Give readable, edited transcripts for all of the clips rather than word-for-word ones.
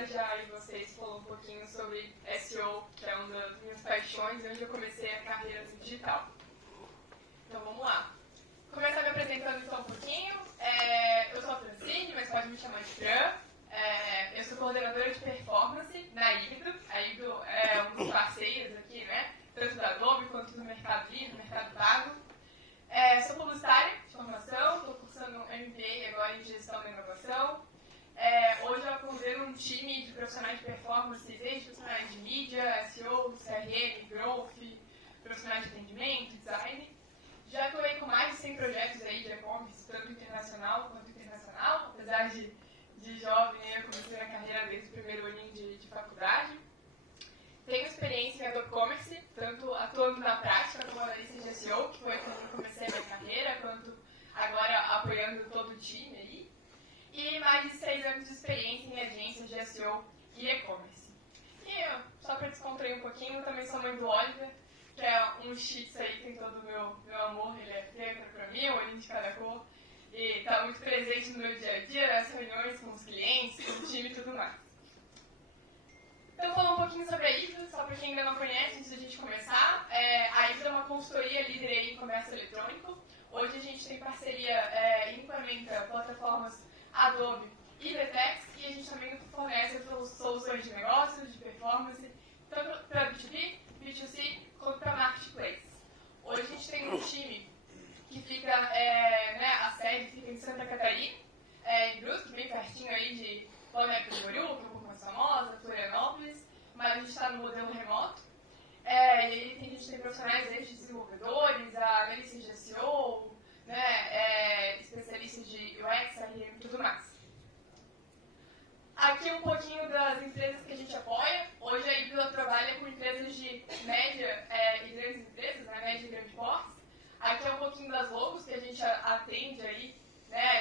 engajar aí vocês falando um pouquinho sobre SEO, que é uma das minhas paixões, onde eu comecei a carreira no digital. Então vamos lá. Vou começar me apresentando então um pouquinho. Eu sou a Francine, mas pode me chamar de Fran. Eu sou coordenadora de performance na Híbrido. A Híbrido é um dos parceiros aqui, né? Tanto da Adobe quanto do Mercado Livre, Mercado Pago. Sou publicitária de formação, estou cursando um MBA agora em Gestão da Inovação. Hoje eu coordeno um time de profissionais de performance, desde profissionais de mídia, SEO, CRM, Growth, profissionais de atendimento, design. Já atuei com mais de 100 projetos aí de e-commerce, tanto internacional quanto internacional. Apesar de jovem, eu comecei minha carreira desde o primeiro aninho de faculdade. Tenho experiência em Adobe Commerce, tanto atuando na prática como analista de SEO, que foi quando eu comecei a minha carreira, quanto agora apoiando todo o time aí. E mais de 6 anos de experiência em agências de SEO e e-commerce. E só para descontrair um pouquinho, eu também sou mãe do Oliver, que é um shih tzu aí que tem todo o meu amor. Ele é preto para mim, um olhinho de cada cor. E está muito presente no meu dia a dia, nas reuniões com os clientes, com o time e tudo mais. Então, falar um pouquinho sobre a Híbrido, só para quem ainda não conhece, antes da gente começar. A Híbrido é uma consultoria líder em comércio eletrônico. Hoje a gente tem parceria e implementa plataformas Adobe e Vertex, e a gente também fornece soluções de negócios, de performance, tanto para B2B, B2C, quanto para marketplace. Hoje a gente tem um time que fica, a sede fica em Santa Catarina, em Brusque, bem pertinho aí de Balneário Camboriú, que é um pouco mais famosa, Florianópolis, mas a gente está no modelo remoto. E aí a gente tem profissionais desde desenvolvedores, analistas de SEO, especialistas de UX, CRM e tudo mais. Aqui um pouquinho das empresas que a gente apoia. Hoje a Híbrido trabalha com empresas de média e grandes empresas, média e grande porte. Aqui é um pouquinho das logos que a gente atende aí,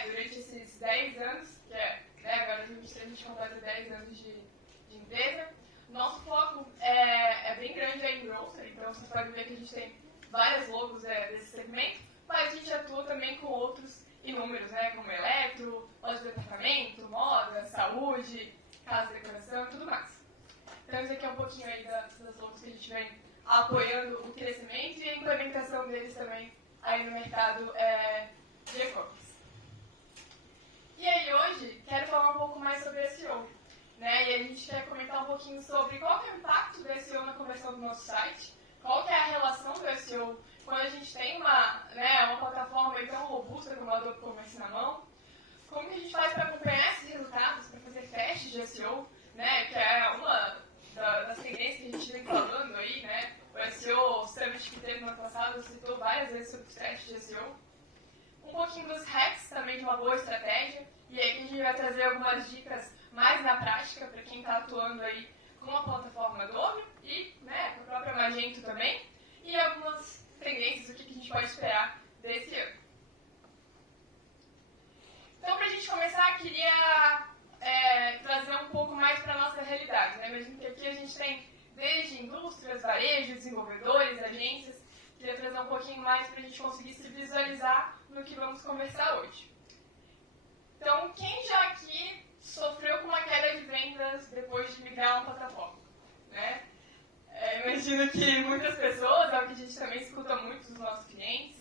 durante esses 10 anos, que agora em 2023 a gente completa 10 anos de empresa. Nosso foco é bem grande aí em grocery, então vocês podem ver que a gente tem várias logos desse segmento, mas a gente atua também com outros inúmeros, como eletro, loja de departamento, moda, saúde, casa de decoração e tudo mais. Então esse aqui é um pouquinho aí das logos que a gente vem apoiando o crescimento e a implementação deles também aí no mercado de e-commerce. E aí hoje, quero falar um pouco mais sobre SEO. E a gente quer comentar um pouquinho sobre qual é o impacto do SEO na conversão do nosso site, qual que é a relação do SEO quando a gente tem uma plataforma tão robusta como a Adobe Commerce na mão, como que a gente faz para acompanhar esses resultados, para fazer testes de SEO, que é uma das tendências que a gente vem falando aí, o SEO Summit que teve no ano passado citou várias vezes sobre os testes de SEO. Um pouquinho dos hacks também de uma boa estratégia, e aí que a gente vai trazer algumas dicas mais na prática para quem está atuando aí com a plataforma Adobe e com a própria Magento também, e algumas tendências, o que a gente pode esperar desse ano. Então, para a gente começar, queria trazer um pouco mais para a nossa realidade. Imagino que aqui a gente tem desde indústrias, varejo, desenvolvedores, agências. Queria trazer um pouquinho mais para a gente conseguir se visualizar no que vamos conversar hoje. Então, quem já aqui sofreu com uma queda de vendas depois de migrar uma plataforma? Imagino que muitas pessoas, é o que a gente também escuta muito dos nossos clientes,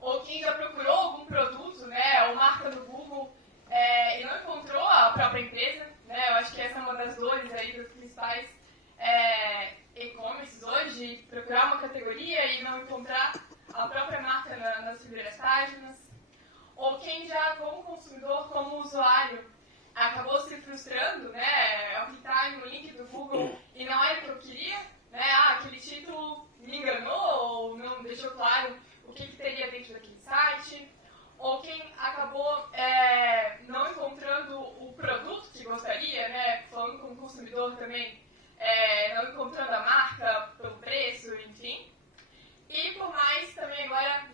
ou quem já procurou algum produto, ou marca do Google, e não encontrou a própria empresa, eu acho que essa é uma das dores aí dos principais e-commerces hoje, procurar uma categoria e não encontrar a própria marca nas primeiras páginas, ou quem já como consumidor, como usuário, acabou se frustrando, ao clicar no link do Google e não era o que eu queria, aquele título me enganou ou não deixou claro o que teria dentro daquele site, ou quem acabou não encontrando o produto que gostaria, falando como consumidor também, não encontrando a marca pelo preço, enfim. E por mais também agora,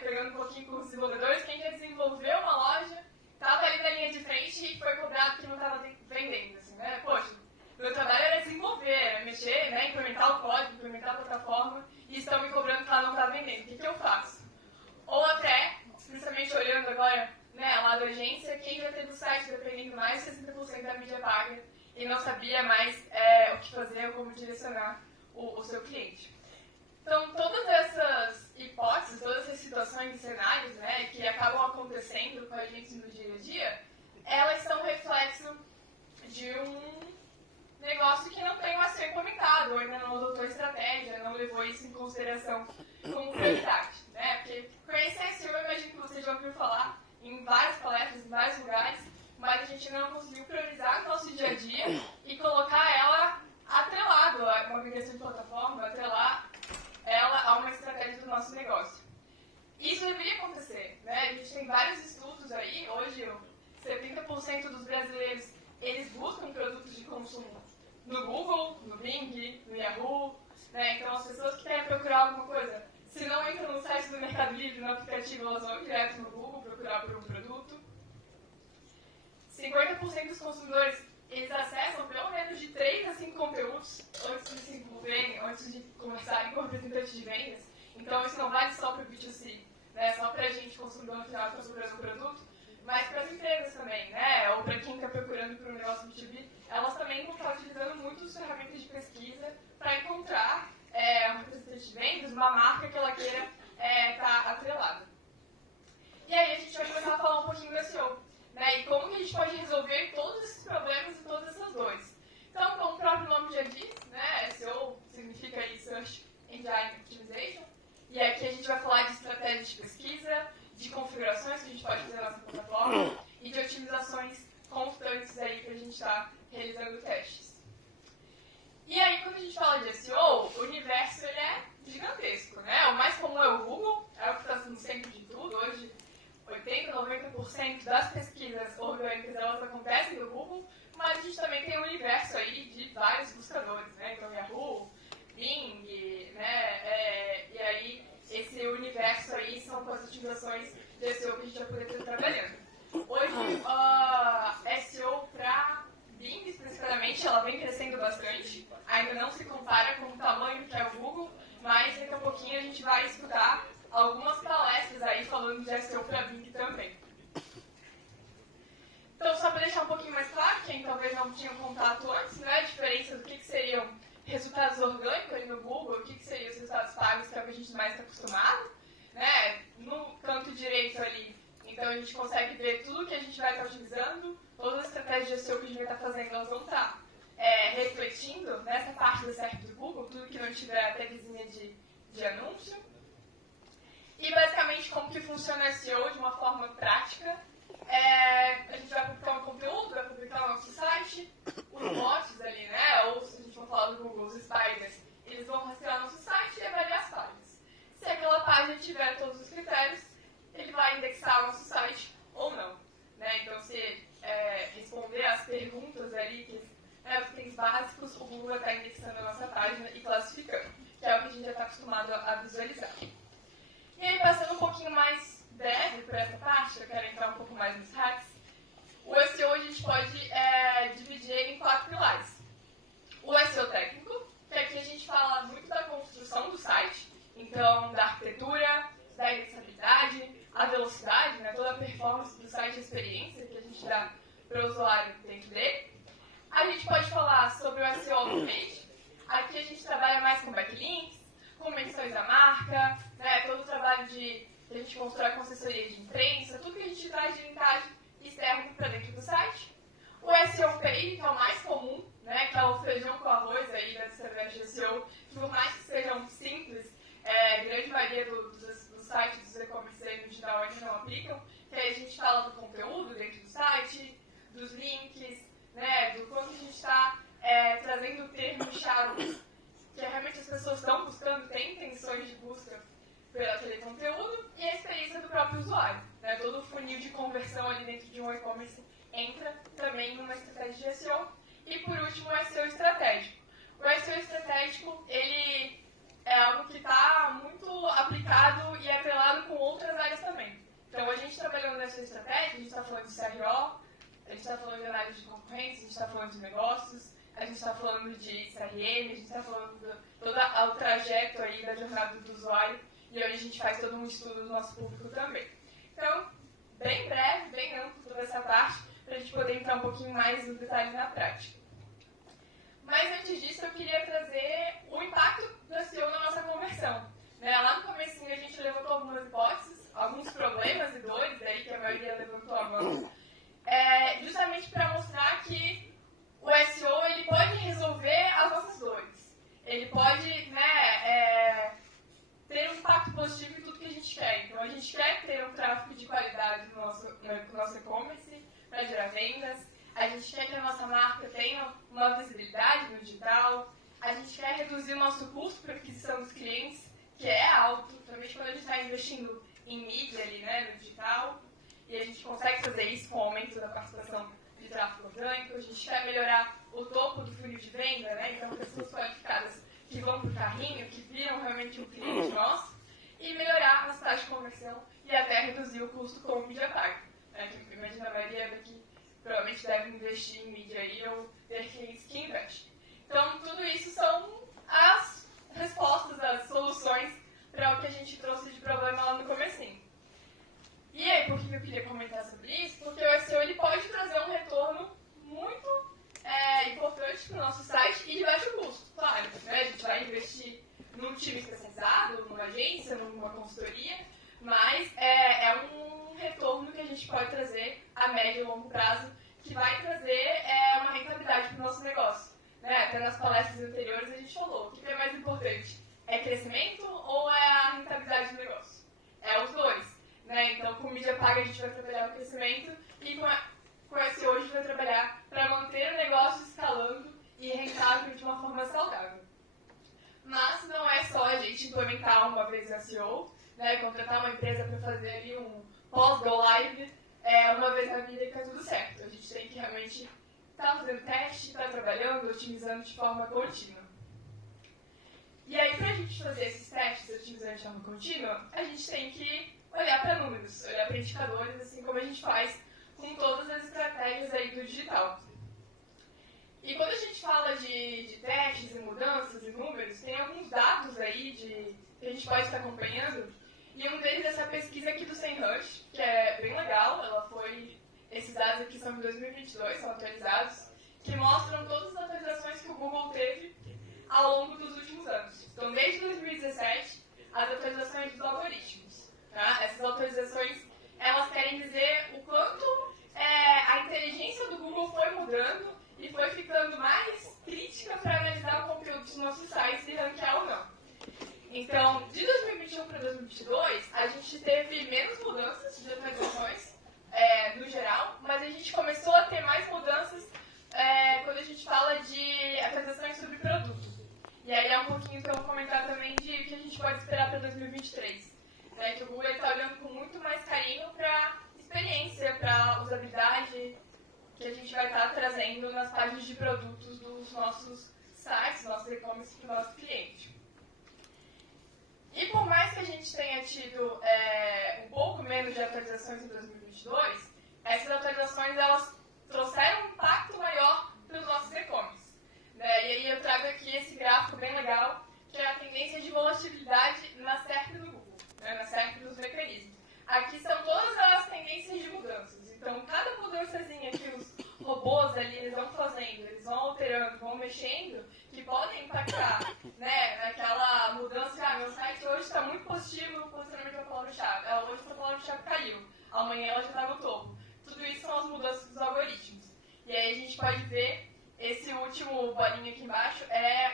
pegando um pouquinho com os desenvolvedores, quem já desenvolveu uma loja, estava ali na linha de frente e foi cobrado que não estava vendendo, assim, Poxa, meu trabalho era desenvolver, era mexer, implementar o código, implementar a plataforma, e estão me cobrando que ela não está vendendo. O que eu faço? Ou até, principalmente olhando agora, lá da agência, quem já teve o site dependendo mais de 60% da mídia paga e não sabia mais o que fazer ou como direcionar o seu cliente. Então, todas essas hipóteses, todas essas situações e cenários, né, que acabam acontecendo com a gente no dia a dia, elas são reflexo de um negócio que não tem mais ser comentado, ou ainda não adotou estratégia, não levou isso em consideração como prioridade, né? Porque conhecer SEO, eu imagino que vocês já ouviram falar em várias palestras, em vários lugares, mas a gente não conseguiu priorizar o nosso dia a dia e colocar ela atrelado a uma migração de plataforma, atrelar ela a uma estratégia do nosso negócio. Isso deveria acontecer, né? A gente tem vários estudos aí, hoje 70% dos brasileiros, eles buscam produtos de consumo no Google, no Bing, no Yahoo, né? Então as pessoas que querem procurar alguma coisa, se não entram no site do Mercado Livre, no aplicativo, elas vão direto no Google procurar por um produto. 50% dos consumidores, eles acessam pelo menos de 3 a 5 conteúdos antes de se envolverem, antes de conversarem com representantes de vendas. Então isso não vale só para o B2C, né? Só para a gente, consumidor final, que está procurando um produto, mas para as empresas também, né? Ou para quem está procurando por um negócio B2B, elas também vão estar utilizando muitas ferramentas de pesquisa para encontrar um representante de vendas, uma marca que ela queira estar atrelada. E aí a gente vai começar a falar um pouquinho do SEO, né? E como que a gente pode resolver todos esses problemas e todas essas dores. Então, como o próprio nome já diz, né? SEO significa aí Search Engine Optimization. E aqui a gente vai falar de estratégias de pesquisa, de configurações que a gente pode fazer na nossa plataforma e de otimizações constantes aí que a gente está realizando testes. E aí, quando a gente fala de SEO, o universo ele é gigantesco, né? O mais comum é o Google, é o que está no centro de tudo. Hoje, 80%, 90% das pesquisas orgânicas elas acontecem no Google, mas a gente também tem um universo aí de vários buscadores, né? Então, Yahoo, Bing, né? E aí, esse universo aí são com as otimizações de SEO que a gente vai poder estar trabalhando. Hoje, SEO para Bing, especificamente, ela vem crescendo bastante. Ainda não se compara com o tamanho que é o Google, mas daqui a pouquinho a gente vai escutar algumas palestras aí falando de SEO para Bing também. Então, só para deixar um pouquinho mais claro, quem talvez não tinha contato antes, né, a diferença do que seriam resultados orgânicos ali no Google, o que seriam os resultados pagos, que é o que a gente mais está acostumado, né, no canto direito ali. Então, a gente consegue ver tudo que a gente vai estar utilizando, todas as estratégias de SEO que a gente vai estar fazendo, elas vão estar refletindo nessa parte do SERP do Google, tudo que não tiver a tagzinha de anúncio. E, basicamente, como que funciona o SEO de uma forma prática. A gente vai publicar um conteúdo, vai publicar o nosso site, os bots ali, né? Ou se a gente for falar do Google, os spiders, eles vão rastrear nosso site e avaliar as páginas. Se aquela página tiver todos os critérios, ele vai indexar o nosso site ou não, né? Então, se responder as perguntas ali, que os itens básicos, o Google vai estar indexando a nossa página e classificando, que é o que a gente já está acostumado a visualizar. E aí, passando um pouquinho mais breve por essa parte, eu quero entrar um pouco mais nos hacks. O SEO a gente pode dividir ele em 4 pilares. O SEO técnico, que aqui a gente fala muito da construção do site, então da arquitetura, da indexabilidade, a velocidade, né, toda a performance do site, a experiência que a gente dá para o usuário dentro dele. A gente pode falar sobre o SEO off-page. Aqui a gente trabalha mais com backlinks, com menções da marca, né, todo o trabalho de a gente constrói com assessoria de imprensa, tudo que a gente traz de linkagem externo para dentro do site. O SEO page, que é o mais comum, né, que é o feijão com arroz aí das estratégias de SEO, que por mais que sejam simples, a grande maioria dos sites dos e-commerce no digital ainda não aplicam, que aí a gente fala do conteúdo dentro do site, dos links, né, do quanto a gente está trazendo termos-chave que realmente as pessoas estão buscando, têm intenções de busca pelo aquele conteúdo, e a experiência do próprio usuário. Né? Todo o funil de conversão ali dentro de um e-commerce entra também numa estratégia de SEO. E por último, o SEO estratégico. O SEO estratégico, ele é algo que está muito aplicado e atrelado com outras áreas também. Então, a gente trabalhando nessa estratégia, a gente está falando de CRO, a gente está falando de análise de concorrentes, a gente está falando de negócios, a gente está falando de CRM, a gente está falando de todo o trajeto aí da jornada do usuário, e hoje a gente faz todo um estudo do nosso público também. Então, bem breve, bem amplo toda essa parte, para a gente poder entrar um pouquinho mais no detalhe na prática. tenham uma visibilidade no digital. A gente quer reduzir o nosso custo para aquisição dos clientes, que é alto, principalmente quando a gente está investindo em mídia ali, né, no digital. E a gente consegue fazer isso com o aumento da participação de tráfego orgânico. A gente quer melhorar o topo do funil de venda, né, então pessoas qualificadas que vão para o carrinho, que viram realmente um cliente nosso, e melhorar as taxas de conversão e até reduzir o custo com o mídia paga. Né, que imagina a maioria daqui provavelmente deve investir em mídia aí ou ter clientes que investem. Então, tudo isso são as respostas, as soluções para o que a gente trouxe de problema lá no comecinho. E aí, por que eu queria comentar sobre isso? Porque o SEO ele pode trazer um retorno muito importante para o nosso site e de baixo custo, claro. Né? A gente vai investir num time especializado, numa agência, numa consultoria, mas é um retorno que a gente pode trazer a médio e longo prazo, que vai trazer uma rentabilidade para o nosso negócio. Né? Até nas palestras anteriores a gente falou, o que é mais importante? É crescimento ou é a rentabilidade do negócio? É os dois. Né? Então, com mídia paga a gente vai trabalhar o crescimento e com SEO a gente vai trabalhar para manter o negócio escalando e rentável de uma forma saudável. Mas não é só a gente implementar uma vez o SEO, né? Contratar uma empresa para fazer ali um pós-go live uma vez na vida e fica tudo certo. A gente tem que realmente estar fazendo teste, estar trabalhando, otimizando de forma contínua. E aí, para a gente fazer esses testes otimizando de forma contínua, a gente tem que olhar para números, olhar para indicadores, assim como a gente faz com todas as estratégias aí do digital. E quando a gente fala de testes e mudanças e números, tem alguns dados aí que a gente pode estar acompanhando. E um deles é essa pesquisa aqui do SEMrush, que é bem legal. Esses dados aqui são de 2022, são atualizados, que mostram todas as atualizações que o Google teve ao longo dos últimos anos. Então, desde 2017, as atualizações dos algoritmos. Tá? Essas atualizações, elas querem dizer o quanto a inteligência do Google foi mudando e foi ficando mais crítica para analisar o conteúdo dos nossos sites e ranquear ou não. Então, de 2021 para 2022, a gente teve menos mudanças de atualizações, no geral, mas a gente começou a ter mais mudanças quando a gente fala de atualizações sobre produto. E aí é um pouquinho que eu vou comentar também de o que a gente pode esperar para 2023. Né, que o Google está olhando com muito mais carinho para experiência, para usabilidade, que a gente vai estar trazendo nas páginas de produtos dos nossos sites, nossos e-commerce para o nosso cliente. E por mais que a gente tenha tido um pouco menos de atualizações em 2022, essas atualizações elas trouxeram um impacto maior para os nossos e-commerce. Né? E aí eu trago aqui esse gráfico bem legal, que é a tendência de volatilidade na SERP do Google, né? Na SERP dos mecanismos. Aqui são todas as tendências de mudanças. Então, cada mudançazinha que os robôs ali eles vão fazendo, eles vão alterando, vão mexendo, que podem impactar, né, naquela mudança. Meu site hoje está muito positivo no posicionamento da palavra-chave. Hoje essa palavra-chave caiu, amanhã ela já está no topo. Tudo isso são as mudanças dos algoritmos. E aí a gente pode ver esse último bolinho aqui embaixo,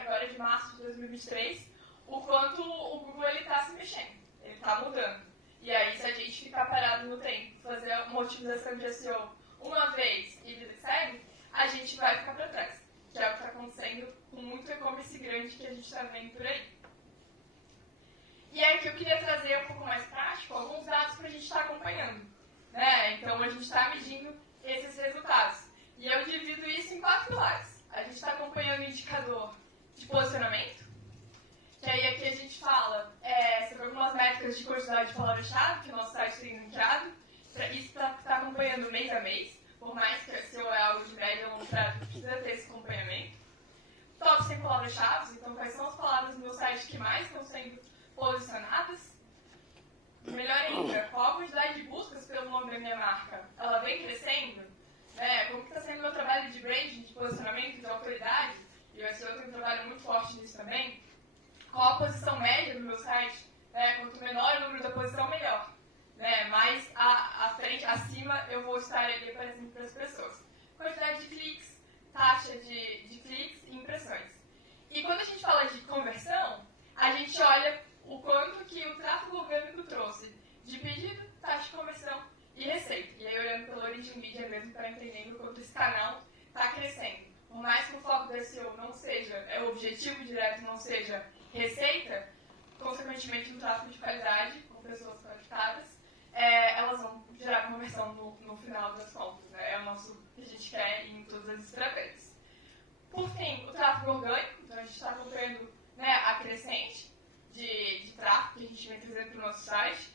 agora de março de 2023, o quanto o Google está se mexendo, ele está mudando. E aí, se a gente ficar parado no tempo, fazer uma otimização de SEO uma vez e vida segue, a gente vai ficar para trás, que é o que está acontecendo com muito e-commerce grande que a gente está vendo por aí. E aí, que eu queria trazer um pouco mais prático, alguns dados para a gente estar acompanhando. Né? Então, a gente está medindo esses resultados. E eu divido isso em 4 pilares. A gente está acompanhando o indicador de posicionamento, que aí aqui a gente fala sobre algumas métricas de quantidade de palavra-chave que o nosso site tem ranqueado. Isso está acompanhando mês a mês, por mais que o SEO é algo de médio a longo prazo, precisa ter esse acompanhamento. Top 100 palavras-chave, então quais são as palavras do meu site que mais estão sendo posicionadas. Melhor ainda, qual a quantidade de buscas pelo nome da minha marca? Ela vem crescendo? Né? Como está sendo o meu trabalho de branding, de posicionamento, de autoridade? E o SEO tem um trabalho muito forte nisso também. Qual a posição média do meu site? Quanto menor o número da posição, melhor. Mais à frente, acima, eu vou estar ali aparecendo para as pessoas. Quantidade de cliques, taxa de cliques e impressões. E quando a gente fala de conversão, a gente olha o quanto que o tráfego orgânico trouxe de pedido, taxa de conversão e receita. E aí olhando pelo origin media mesmo para entender o quanto esse canal está crescendo. Por objetivo direto não seja receita, consequentemente, no tráfego de qualidade, com pessoas qualificadas, elas vão gerar conversão no final das contas. Né? É o nosso que a gente quer em todas as estratégias. Por fim, o tráfego orgânico. Então, a gente está acompanhando, né, a crescente de tráfego que a gente vem trazendo para o nosso site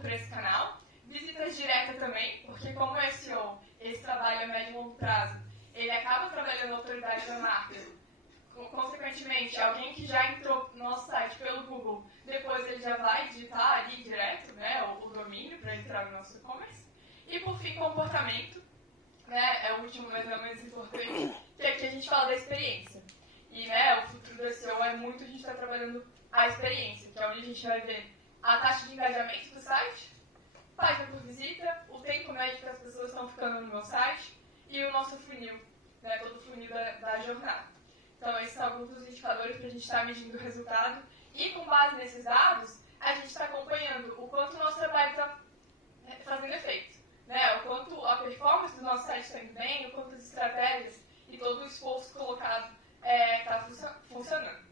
por esse canal. Visitas diretas também, porque como o SEO, esse trabalho a médio e longo prazo, ele acaba trabalhando a autoridade da marca. Consequentemente, alguém que já entrou no nosso site pelo Google, depois ele já vai digitar ali direto, né, o domínio para entrar no nosso e-commerce. E por fim, comportamento, né, é o último, mas não menos importante, que aqui a gente fala da experiência. E, né, o futuro do SEO é muito a gente está trabalhando a experiência, que é onde a gente vai ver a taxa de engajamento do site, página por visita, o tempo médio que as pessoas estão ficando no meu site e o nosso funil, né, todo o funil da jornada. Então, esses são alguns dos indicadores para a gente estar medindo o resultado. E, com base nesses dados, a gente está acompanhando o quanto o nosso trabalho está fazendo efeito. Né? O quanto a performance do nosso site está indo bem, o quanto as estratégias e todo o esforço colocado está funcionando.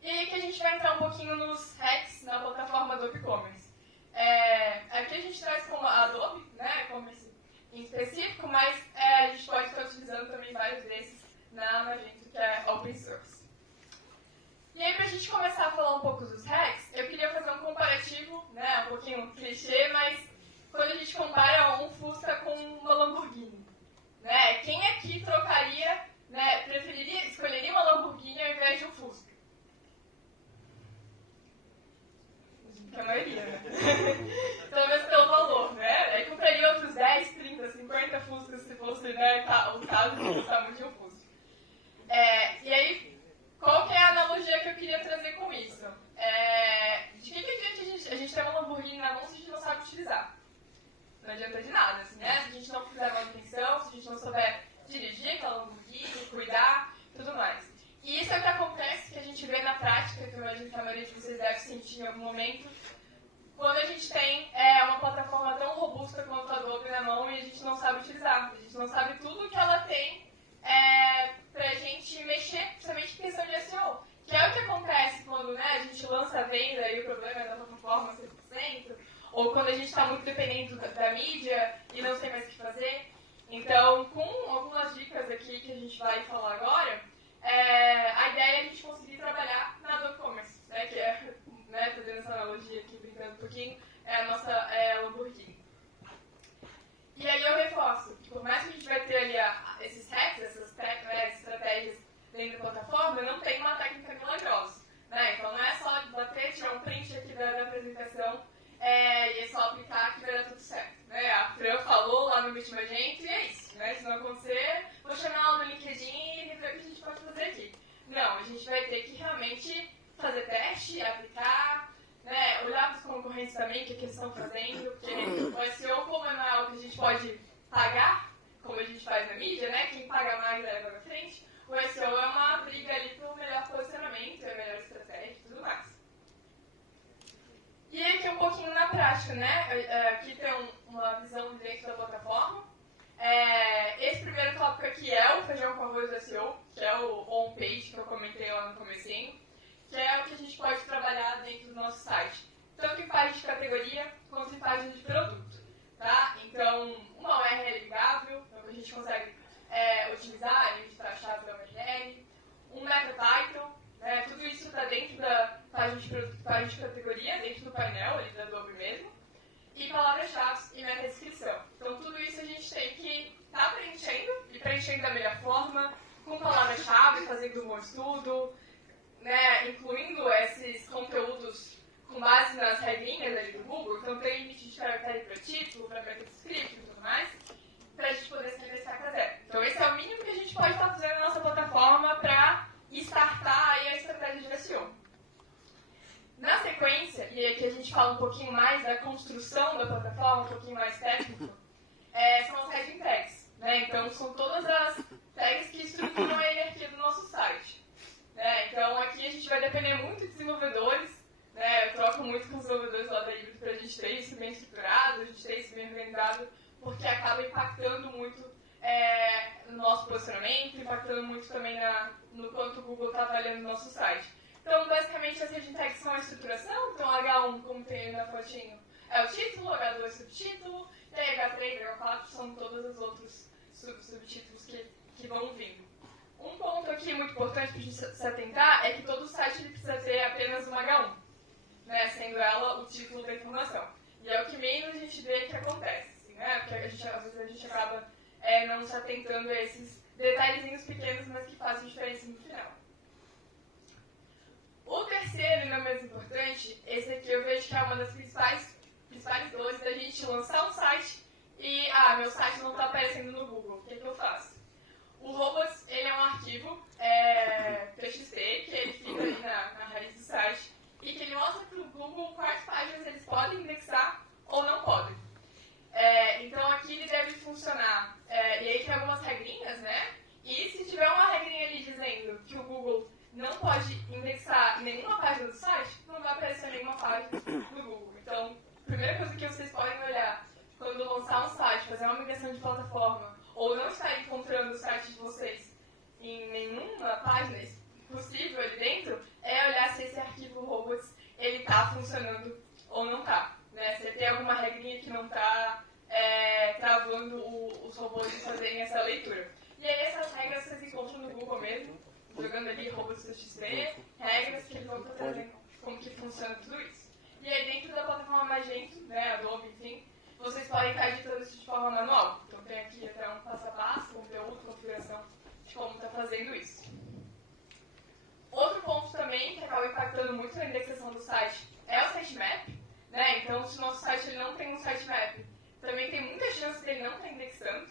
E aí que a gente vai entrar um pouquinho nos hacks na plataforma do e-commerce. Aqui a gente traz como a Adobe, né, e-commerce em específico, mas a gente pode estar utilizando também vários desses na Magento, que é open source. E aí, para a gente começar a falar um pouco dos hacks, eu queria fazer um comparativo, né, um pouquinho clichê, mas quando a gente compara um Fusca com uma Lamborghini. Né, quem aqui trocaria, né, escolheria uma Lamborghini ao invés de um Fusca? A maioria, né? Pelo menos pelo valor, né? Aí compraria outros 10, 30, 50 Fuscas se fosse, né, o caso de gostar muito de um Fusca. E aí, qual que é a analogia que eu queria trazer com isso? De que adianta a gente ter uma Lamborghini na mão se a gente não sabe utilizar? Não adianta de nada, assim, né? Se a gente não fizer manutenção, se a gente não souber dirigir aquela Lamborghini, cuidar, tudo mais. E isso é o que acontece, que a gente vê na prática, que eu imagino que a maioria de vocês deve sentir em algum momento, quando a gente tem uma plataforma tão robusta quanto a Adobe na mão e a gente não sabe utilizar. A gente não sabe tudo que ela tem para a gente mexer, principalmente em questão de SEO. Que é o que acontece quando, né, a gente lança a venda e o problema é da plataforma 100%, ou quando a gente está muito dependente da mídia e não sei mais o que fazer. Então, com algumas dicas aqui que a gente vai falar agora, a ideia é a gente conseguir trabalhar na Adobe Commerce, né, que é, né, fazendo essa analogia aqui, brincando um pouquinho, é a nossa Lamborghini. E aí eu reforço que por mais que a gente vai ter ali esses hacks, essas estratégias dentro da plataforma, não tem uma técnica milagrosa. Né? Então não é só bater, tirar um print aqui da apresentação e é só aplicar que vai dar tudo certo. Né? A Fran falou lá no Meet Magento e é isso. Né? Se não acontecer, vou chamar ela no LinkedIn e ver o que a gente pode fazer aqui. Não, a gente vai ter que realmente fazer teste, aplicar, né, olhar para os concorrentes também, o que eles estão fazendo, porque o SEO, como não é algo que a gente pode pagar, como a gente faz na mídia, né, quem paga mais leva na frente, o SEO é uma briga ali pelo melhor posicionamento, a melhor estratégia e tudo mais. E aqui um pouquinho na prática, né, aqui tem uma visão dentro da plataforma. Esse primeiro tópico aqui é o feijão com arroz do SEO, que é o on-page que eu comentei lá no comecinho, que é o que a gente pode trabalhar dentro do nosso site, tanto em página de categoria quanto em página de produto. Tá? Então, uma URL ligável, então a gente consegue otimizar, a gente está achado da URL, um meta title, né? Tudo isso está dentro da página de produto, página de categoria, dentro do painel ali da Adobe mesmo, e palavras-chave e meta descrição. Então, tudo isso a gente tem que estar preenchendo, e preenchendo da melhor forma, com palavras-chave, fazendo um bom estudo, né, incluindo esses conteúdos com base nas regrinhas ali do Google, então tem limite de caractere para título, para meta-descript e tudo mais, para a gente poder se destacar zero. Então esse é o mínimo que a gente pode estar fazendo na nossa plataforma para startar aí a estratégia de SEO. Na sequência, e aqui a gente fala um pouquinho mais da construção da plataforma, um pouquinho mais técnico, são as heading tags. Né? Então são todas as tags que estruturam a hierarquia do nosso site. Então aqui a gente vai depender muito de desenvolvedores, né? Eu troco muito com os desenvolvedores lá da Hybrid para a gente ter isso bem estruturado, a gente ter isso bem organizado, porque acaba impactando muito no nosso posicionamento. posicionamento, impactando muito também no quanto o Google está avaliando o nosso site. Então, basicamente, as redes tags são a estruturação. Então, H1, como tem na fotinho, é o título, H2 é o subtítulo, e aí H3 e H4 são todos os outros subtítulos que vão vindo. Um ponto aqui muito importante para a gente se atentar é que todo site ele precisa ter apenas uma H1, né, sendo ela o título da informação. E é o que menos a gente vê que acontece, assim, né, porque às vezes a gente acaba não se atentando a esses detalhezinhos pequenos, mas que fazem diferença no final. O terceiro e não menos importante, esse aqui eu vejo que é uma das principais dores da gente lançar um site e, meu site não está aparecendo no Google, o que eu faço? O Robots, ele é um arquivo TXT, que ele fica ali na raiz do site, e que ele mostra para o Google quais páginas eles podem indexar ou não podem. Então aqui ele deve funcionar, e aí tem algumas regrinhas, né? E se tiver uma regrinha ali dizendo que o Google não pode indexar nenhuma página do site, não vai aparecer nenhuma página do Google. Então, a primeira coisa que vocês podem olhar quando lançar um site, fazer uma migração de plataforma, ou não estar encontrando o site de vocês em nenhuma página possível ali dentro, é olhar se esse arquivo robots ele está funcionando ou não está. Né? Se tem alguma regrinha que não está travando os robôs de fazerem essa leitura. E aí essas regras vocês encontram no Google mesmo, jogando ali robots.txt, regras que eles vão estar trazendo como que funciona tudo isso. E aí dentro da plataforma Magento, né, Adobe, enfim, vocês podem estar editando isso de forma manual. Então tem aqui até um passo a passo, conteúdo, configuração de como está fazendo isso. Outro ponto também que acaba impactando muito na indexação do site é o sitemap. Né? Então se o nosso site ele não tem um sitemap, também tem muita chance dele não estar indexando,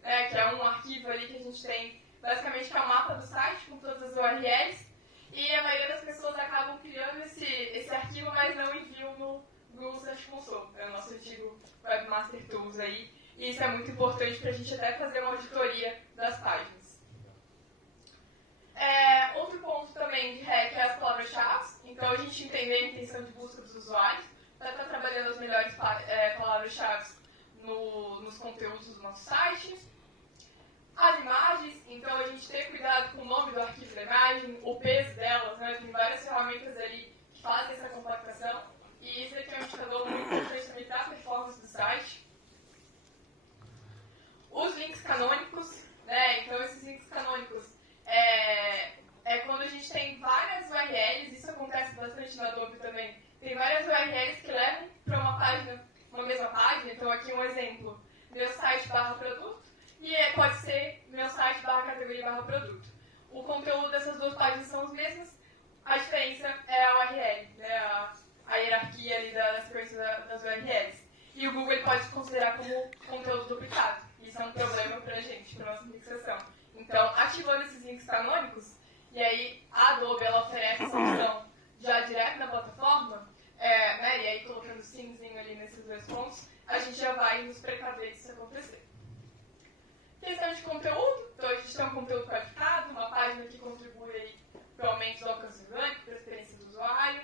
né, que é um arquivo ali que a gente tem, basicamente que é o mapa do site com todas as URLs, e a maioria das pessoas acabam criando esse arquivo, mas não enviam no Google Search Console, é o nosso antigo Webmaster Tools aí, e isso é muito importante para a gente até fazer uma auditoria das páginas. Outro ponto também de REC é as palavras-chave, então a gente entender a intenção de busca dos usuários, para estar trabalhando as melhores palavras-chave nos conteúdos do nosso site. As imagens, então a gente tem cuidado com o nome do arquivo da imagem, o peso delas, né? Tem várias ferramentas ali que fazem essa compactação, e isso aqui é um indicador muito importante também da performance do site. Os links canônicos, né? Então esses links canônicos é quando a gente tem várias URLs, isso acontece bastante no Adobe também, tem várias URLs que levam para uma mesma página, então aqui um exemplo, meu site /produto, e pode ser meu site /categoria /produto. O conteúdo dessas duas páginas são os mesmos, a diferença é a URL, né, a hierarquia ali da sequência das URLs. E o Google ele pode considerar como conteúdo duplicado. Isso é um problema para a gente, para a nossa indexação. Então, ativando esses links canônicos, e aí a Adobe ela oferece essa opção já direto na plataforma, né, e aí colocando o simzinho ali nesses dois pontos, a gente já vai nos precaver disso acontecer. Questão de conteúdo, então a gente tem um conteúdo qualificado, uma página que contribui para o aumento do alcance orgânico, para a experiência do usuário.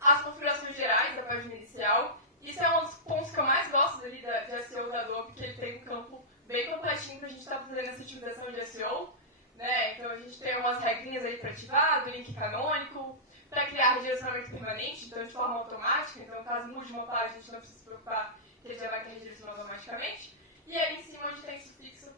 As configurações gerais da página inicial, isso é um dos pontos que eu mais gosto ali de SEO da Adobe, que ele tem um campo bem completinho para a gente estar fazendo essa otimização de SEO. Né? Então a gente tem umas regrinhas aí para ativar, do link canônico, para criar redirecionamento permanente, então de forma automática, então caso mude uma página, a gente não precisa se preocupar que ele já vai ter redirecionado automaticamente. E aí em cima onde tem sufixo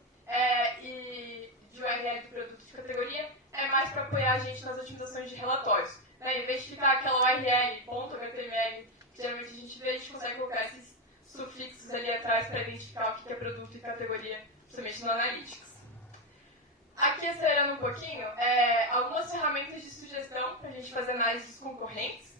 e de URL de produto de categoria, é mais para apoiar a gente nas otimizações de relatórios. Né? Em vez de ficar aquela URL, .html, que geralmente a gente vê, a gente consegue colocar esses sufixos ali atrás para identificar o que é produto e categoria, principalmente no Analytics. Aqui, acelerando um pouquinho, algumas ferramentas de sugestão para a gente fazer análise dos concorrentes,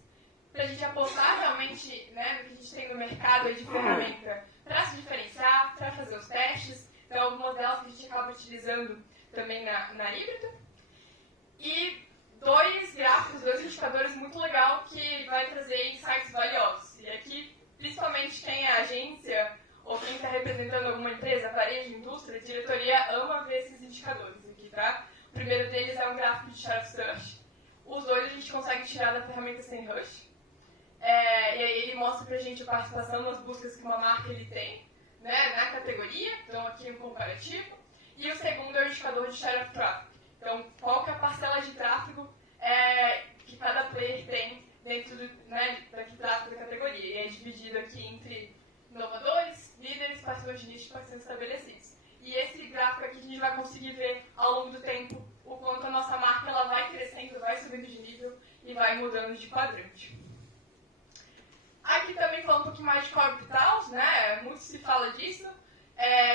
para a gente apontar realmente, né, do que a gente tem no mercado aí de ferramenta para se diferenciar, para fazer os testes. Então, algumas delas que a gente acaba utilizando também na Híbrido. E dois gráficos, dois indicadores muito legal que vai trazer insights valiosos. E aqui, principalmente quem é agência ou quem está representando alguma empresa, varejo, indústria, a diretoria ama ver esses indicadores aqui, tá? O primeiro deles é um gráfico de Chart Search. Os dois a gente consegue tirar da ferramenta SEMrush. E aí ele mostra pra gente a participação nas buscas que uma marca ele tem, né, na categoria, então aqui um comparativo. E o segundo é o indicador de share of traffic. Então, qual que é a parcela de tráfego que cada player tem dentro do tráfego da categoria. E é dividido aqui entre inovadores, líderes, participantes de nicho e participantes estabelecidos. E esse gráfico aqui a gente vai conseguir ver ao longo do tempo o quanto a nossa marca ela vai crescendo, vai subindo de nível e vai mudando de quadrante. Aqui também falando um pouquinho mais de core vitals, né? Muito se fala disso,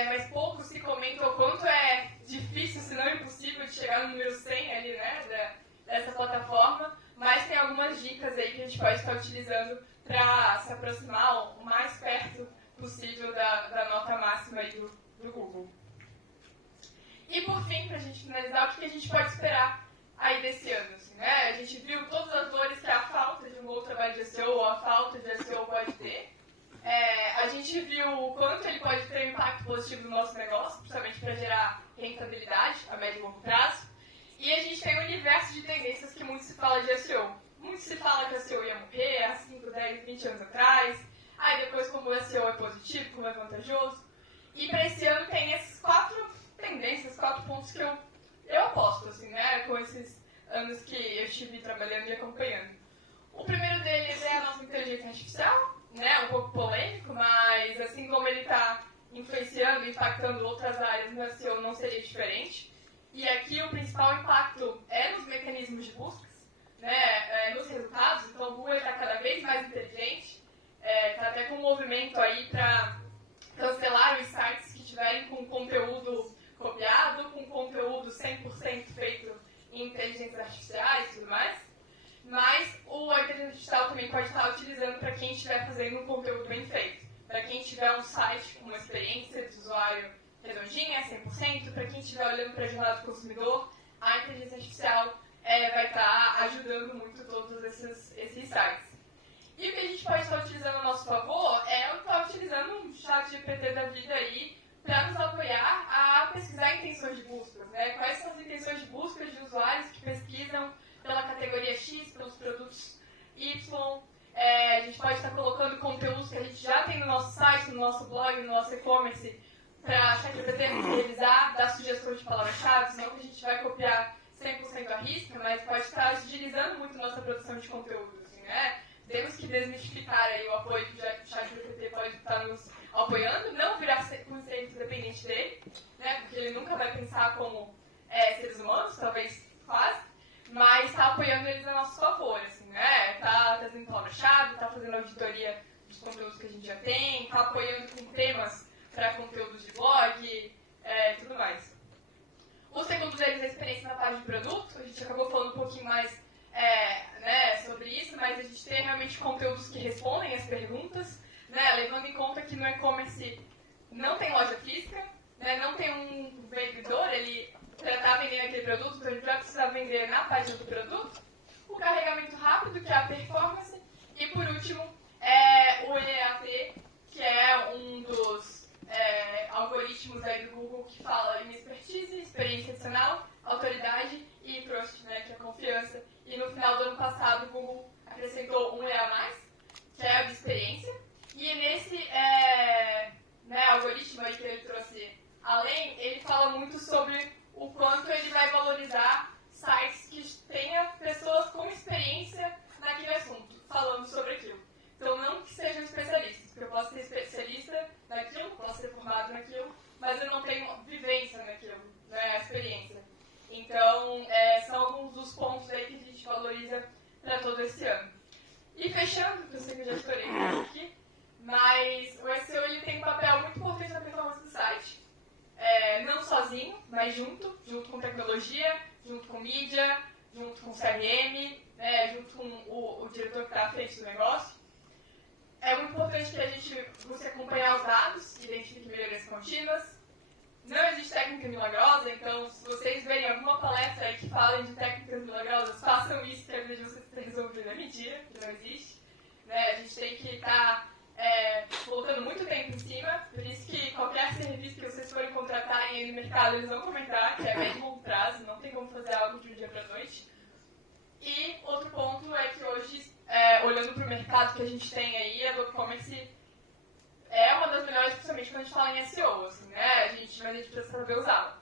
mas pouco se comenta o quanto é difícil, se não impossível, de chegar no número 100 ali, né, dessa plataforma, mas tem algumas dicas aí que a gente pode estar utilizando para se aproximar o mais perto possível da nota máxima aí do Google. E por fim, para a gente finalizar, o que a gente pode esperar aí desse ano? Assim, né? A gente viu todas as dores que a falta de um bom trabalho de SEO ou a falta de SEO pode ter. A gente viu o quanto ele pode ter um impacto positivo no nosso negócio, principalmente para gerar rentabilidade a médio e longo prazo. E a gente tem um universo de tendências que muito se fala de SEO. Muito se fala que o SEO ia morrer há 5, 10, 20 anos atrás. Aí depois como o SEO é positivo, como é vantajoso. E para esse ano tem esses 4 tendências, 4 pontos que eu aposto, assim, né, com esses anos que eu estive trabalhando e acompanhando. O primeiro deles é a nossa inteligência artificial, né, um pouco polêmico, mas assim como ele está influenciando e impactando outras áreas no SEO, não seria diferente. E aqui o principal impacto é nos mecanismos de buscas, né, nos resultados. Então o Google está cada vez mais inteligente, está até com um movimento aí para cancelar os sites que tiverem com conteúdo copiado, com conteúdo 100% feito em inteligências artificiais e tudo mais. Mas a inteligência artificial também pode estar utilizando para quem estiver fazendo um conteúdo bem feito. Para quem tiver um site com uma experiência de usuário redondinha, 100%, para quem estiver olhando para a jornada do consumidor, a inteligência artificial vai estar ajudando muito todos esses sites. E o que a gente pode estar utilizando a nosso favor é estar utilizando um chat GPT da vida aí para nos apoiar a pesquisar intenções de busca, né? Quais são as intenções de busca de usuários que pesquisam pela categoria X, pelos produtos Y. A gente pode estar colocando conteúdos que a gente já tem no nosso site, no nosso blog, no nosso e-commerce, para a ChatGPT revisar, dar sugestões de palavras-chave, não que a gente vai copiar 100% à risca, mas pode estar agilizando muito nossa produção de conteúdo, assim, né? Temos que desmistificar aí o apoio que o ChatGPT pode estar nos apoiando, não virar 100% dependente dele, né? Porque ele nunca vai pensar como seres humanos, talvez quase, mas está apoiando eles a nosso favor, assim, né? Está trazendo palavra-chave, está fazendo auditoria dos conteúdos que a gente já tem, está apoiando com temas para conteúdos de blog e tudo mais. O segundo deles é a experiência na parte de produto. A gente acabou falando um pouquinho mais sobre isso, mas a gente tem realmente conteúdos que respondem as perguntas, né, levando em conta que no e-commerce não tem loja física, né, não tem um vendedor, ele está vendendo aquele produto, então ele vai precisar vender na página do produto. O carregamento rápido, que é a performance. E por último, o EAT, que é um dos algoritmos aí do Google que fala em expertise, experiência adicional, autoridade e trust, né, que é confiança. E no final do ano passado o Google acrescentou um EA+, que é o de experiência. E nesse algoritmo aí que ele trouxe além, ele fala muito sobre o quanto ele vai valorizar sites que tenham pessoas com experiência naquele assunto, falando sobre aquilo. Então, não que sejam especialistas, porque eu posso ser especialista naquilo, posso ser formado naquilo, mas eu não tenho vivência naquilo, né, experiência. Então, são alguns dos pontos aí que a gente valoriza para todo esse ano. E fechando, porque eu sei que eu já estourei aqui, mas o SEO ele tem um papel muito importante na performance do site. Não sozinho, mas junto com tecnologia, junto com mídia, junto com CRM, junto com o diretor que está à frente do negócio. É muito importante que a gente busque acompanhar os dados, identifique melhorias contínuas. Não existe técnica milagrosa, então se vocês verem alguma palestra aí que falem de técnicas milagrosas, façam isso, que às vezes vocês estão resolvendo. É mentira, que não existe. Né? A gente tem que estar voltando muito tempo em cima, por isso que qualquer serviço que vocês forem contratarem aí no mercado, eles vão comentar que é médio e longo prazo, não tem como fazer algo de um dia para a noite. E outro ponto é que hoje, olhando para o mercado que a gente tem aí, a do e-commerce é uma das melhores, principalmente quando a gente fala em SEO, assim, né? Mas a gente precisa saber usá-la.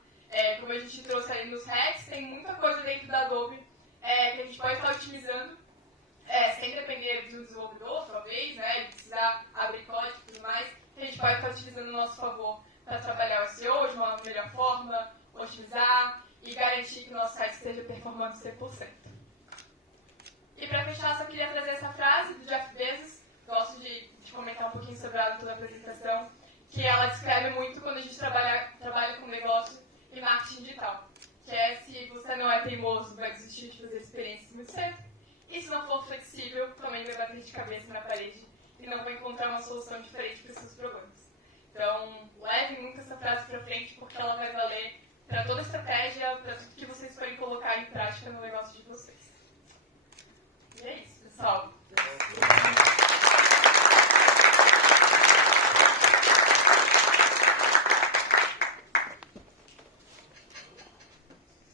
Como a gente trouxe ali nos hacks, tem muita coisa dentro da Adobe que a gente pode estar otimizando, sem depender do desenvolvedor, talvez, né, de precisar abrir código e tudo mais, que a gente pode estar utilizando a nosso favor para trabalhar o SEO de uma melhor forma, otimizar e garantir que o nosso site esteja performando 100%. E para fechar, só queria trazer essa frase do Jeff Bezos, gosto de comentar um pouquinho sobre ela toda a apresentação, que ela descreve muito quando a gente trabalha com negócio e marketing digital, que é: se você não é teimoso, vai desistir de fazer experiências muito cedo, e se não for flexível, também vai bater de cabeça na parede e não vai encontrar uma solução diferente para os seus problemas. Então, leve muito essa frase para frente, porque ela vai valer para toda a estratégia